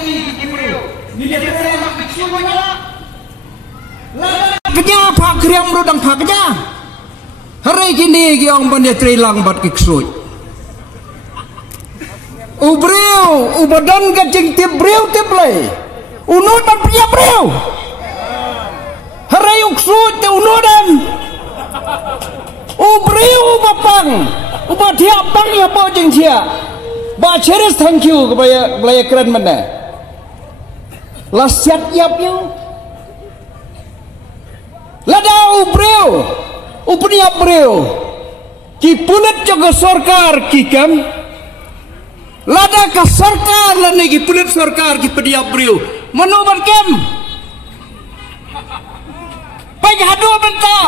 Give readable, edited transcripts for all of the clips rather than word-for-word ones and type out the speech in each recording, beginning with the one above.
ini beliau. Ni dia nak fikir banyak. Kenya Pak Kriam rodang Pak Kenya. Hari kini giong banyak trilang bat kiksui. Ubriu, ubadan kacing tip briu tip lay. Unut bat pria briu. Hari uksut te unudan. Ubriu bapang, ubatiap bang ya bau jeng cia. Ba cheris thank you kepada keren mana. Lasiat yap you. Lada ubriu, upniap briu. Ki punet jaga sarkar ki kam. Lada ka sarkar lane ki punet sarkar ki pediap briu. Manoban kam. Baik hadu bentar.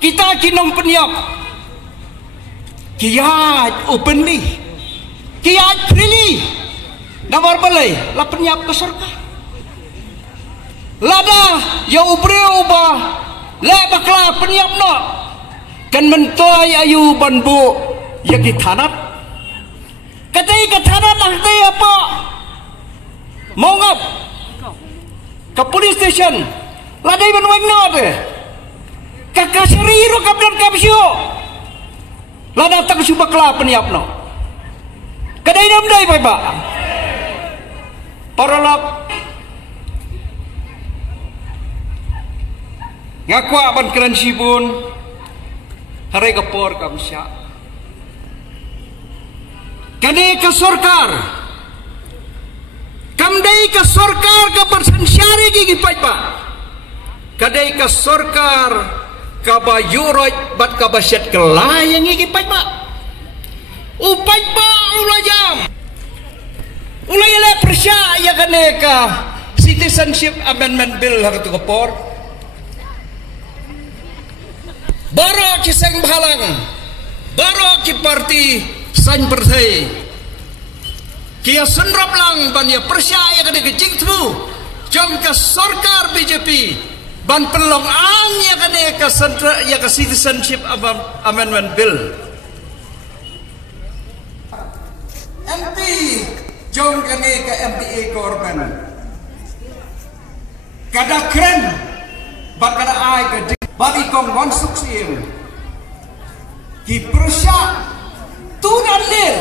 Kita kinom peniap. Kiat openly. Kiat freely. Namar balai la peniap ka sarkar. Lada ya ubreu ba le bakla peniap no kan mentoy ayu banbu ya kithanat katai kathanat langtai apa mau ngap ke police station ladai banweng no de kakasiri ro kapdan kapsio lada tak su bakla peniap no kadai namdai pai ba paralap ngaku aban keren sibun hari kapor kamsya kade ke sarkar kamdai ke sarkar ke persensyari gigi paipa kade ke sarkar kabayuroj bat kabasyat kelayang gigi paipa upaipa ulayam ulayala persya ya kade ke citizenship amendment bill hari tu kapor Baro ki sang bhalang, baro ki parti sang partai. Kia senrap lang ban ya percaya kena kecing tu, jom ke sarkar BJP ban pelong ang ya kena ke sentra ya ke citizenship amendment bill. MP jom kena ke MPA korban. Kada keren, ban kada ai ke bagi kong wansuk sim ki persya tunan lir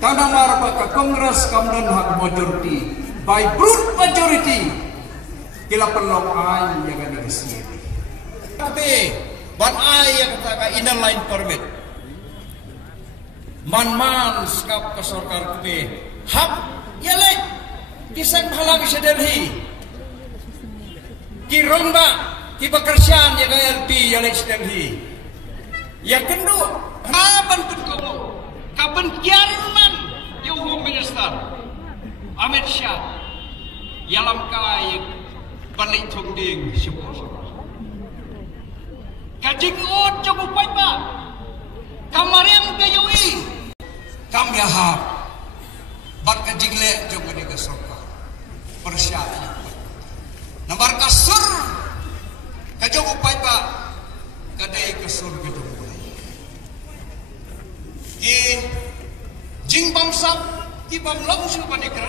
tanah marba ke kongres kamdan hak majority by brute majority kila pelong ay yang ada di sini tapi ban ay yang kata inner line permit man skap ke sarkar kebe hak yalek kisang halang sedelhi ki romba di pekerjaan yang LP yang LP yang kedua kapan pun kapan Jerman yang Home Minister Ahmed Shah yalam kai balik tungding sebuah kajing ut cukup baik pak kamar yang kayui kam yahab bat kajing le cukup di kesoka persiapan nomor kasur kajong upay pa kadai kasur gedung ki jing bamsak ki bam langsung panikran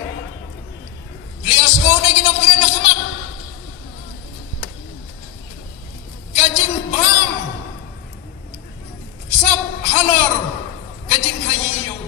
lias ko na ginom kira na kamat kajing bam sab halar kajing hayi yo